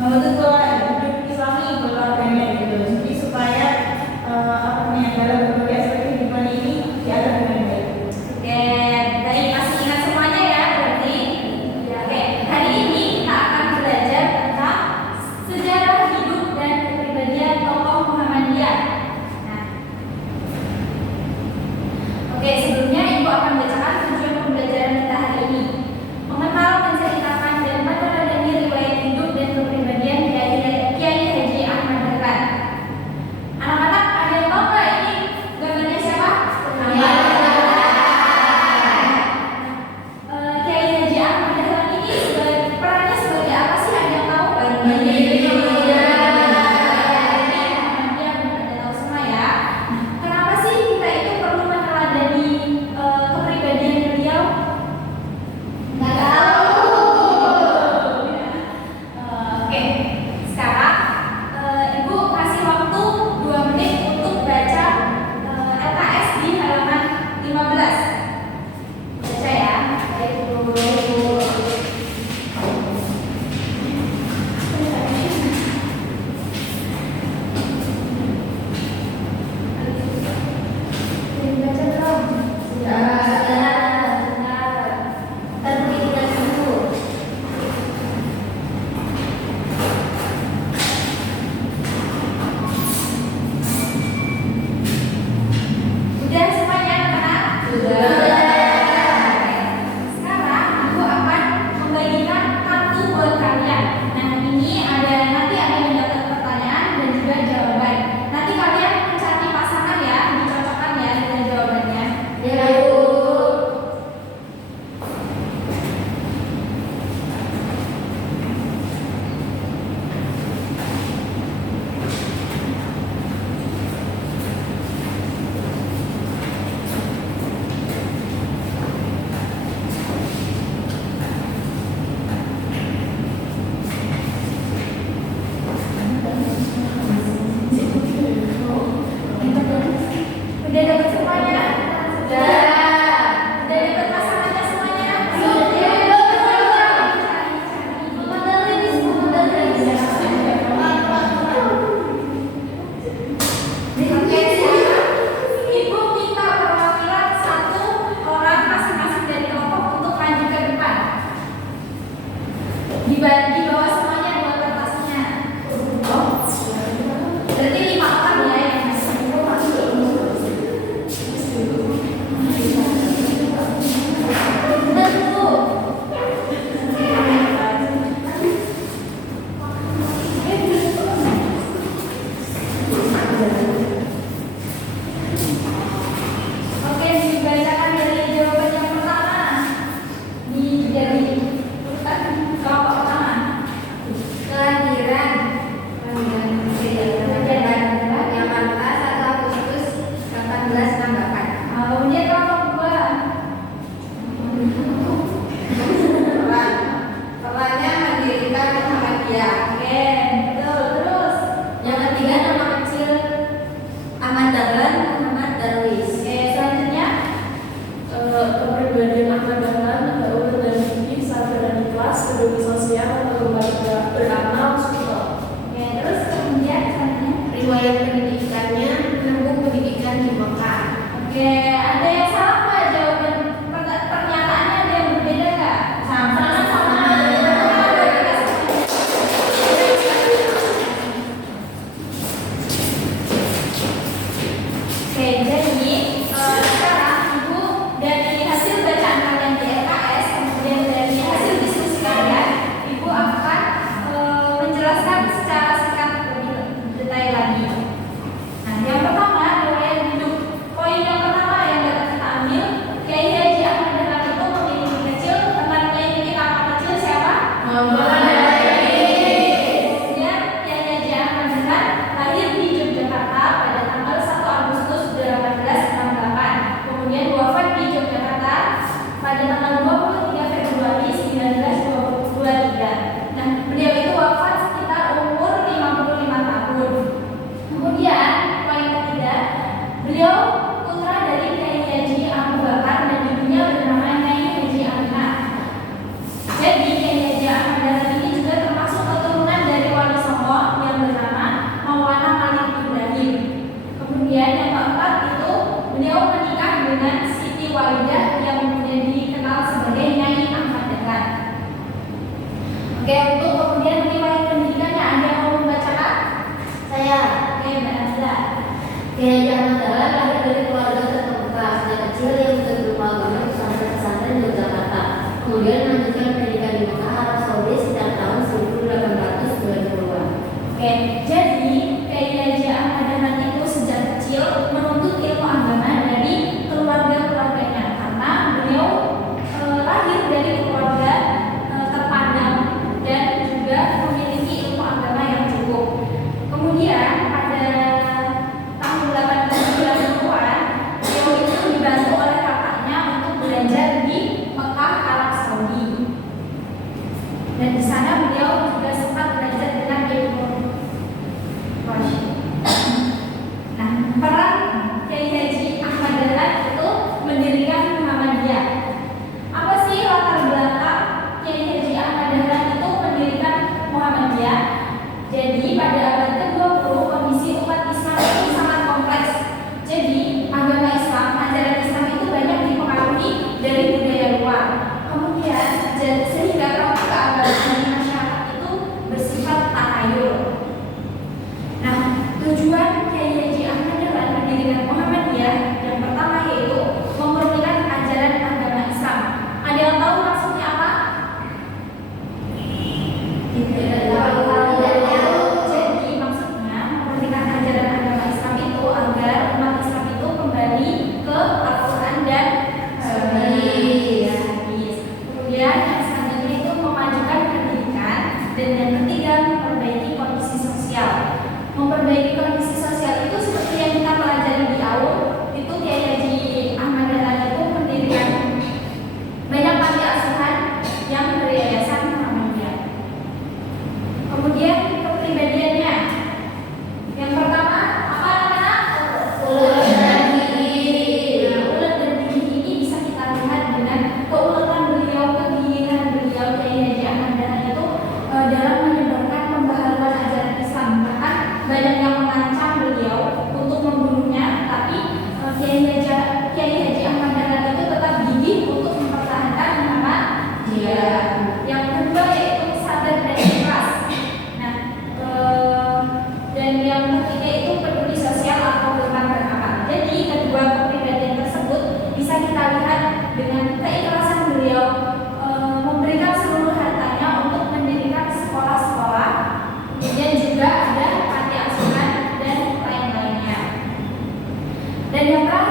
membentuk pola hidup Islami keluarganya gitu. Jadi supaya Oke, jadi sekarang Ibu dari hasil bacaan kalian di LKS, kemudian dari hasil diskusi kalian, Ibu akan menjelaskan secara singkat lebih detail lagi. Nah, yang pertama riwayat hidup. Poin yang pertama yang dapat kita ambil, Kiai Haji Ahmad Dahlan itu memiliki kecil, temannya ini kakak kecil siapa? Muhammad. Kemudian Kiai Haji Ahmad Dahlan lahir di Yogyakarta pada tanggal 1 Agustus 1868. Kemudian wafat di Yogyakarta pada tanggal 23 Februari 1923. Nah, beliau itu wafat sekitar umur 55 tahun. Kemudian poin ketiga, beliau putra dari Kiai Haji Abu Bakar dan ibunya bernama Nyai Haji Aminah. Jadi Kiai Haji Ahmad Dahlan ini juga termasuk keturunan dari Wali Songo yang bernama Maulana Malik Ibrahim. Kemudian yang keempat itu beliau menikah dengan Siti Walidah yang kemudian dikenal sebagai Nyai Ahmad Dahlan. Oke, untuk kemudian riwayat pendidikannya ada yang mau membacakan? Saya Oke, Mbak Nazla. Kiai Haji Ahmad Dahlan lahir dari keluarga terkemuka. Sejak kecil ia menerima agama di pesantren-pesantren di Yogyakarta. Kemudian melanjutkan pendidikan di Mekah, Arab Saudi sejak tahun 1890-an. Oke, jadi Kiai Haji Ahmad Dahlan itu sejak kecil menuntut ilmu agama dari keluarga-keluarganya karena beliau lahir dari keluarga terpandang dan juga memiliki ilmu agama yang cukup. Kemudian pada tahun 1890-an beliau itu dibantu oleh kakaknya untuk belajar di Mekah, Arab Saudi. Dan di sana beliau juga sempat belajar dengan ilmu Rasyid. Nah, peran Kiai Haji Ahmad Dahlan itu mendirikan Muhammadiyah. Apa sih latar belakang Kiai Haji Ahmad Dahlan itu mendirikan Muhammadiyah? Jadi pada abad ke-20 kondisi umat Islam itu sangat kompleks. Jadi agama Islam, ajaran Islam itu banyak dipengaruhi dari budaya luar. Kemudian sehingga keagamaan di masyarakat itu bersifat takayul. Nah, tujuan Kiai Haji Ahmad Dahlan mendirikan Muhammadiyah yang pertama yaitu memurnikan ajaran agama Islam. Ada yang tahu maksudnya apa? Tidak tahu. Jadi maksudnya memurnikan ajaran agama Islam itu agar umat Islam itu kembali ke Al-Quran dan hadis. Kemudian yang selanjutnya itu memajukan pendidikan dan yang ketiga memperbaiki kondisi sosial. Memperbaiki kondisi sosial itu seperti yang kita pelajari di awal itu Kiai Haji Ahmad Dahlan itu mendirikan banyak panti asuhan yang beryayasan Muhammadiyah. Kemudian kepribadiannya yang pertama apa anak-anak? Ulet dan gigi. Nah, ulet dan gigi ini bisa kita lihat dengan keuletan beliau, kegigihan beliau Kiai Haji Ahmad Dahlan itu dalam menyebarkan pembaharuan ajaran Islam. Bahkan banyak yang mengancam beliau untuk membunuhnya, tapi Kiai Haji Ahmad Dahlan itu tetap gigih untuk mempertahankan Muhammadiyah. Yang kedua yaitu sabar dan ikhlas. Nah, dan yang ketiga itu peduli sosial atau gemar beramal. Jadi kedua kepribadian tersebut bisa kita lihat dengan keikhlasan beliau memberikan seluruh hartanya untuk mendirikan sekolah-sekolah, kemudian juga ada panti asuhan dan lain-lainnya. Dan yang terakhir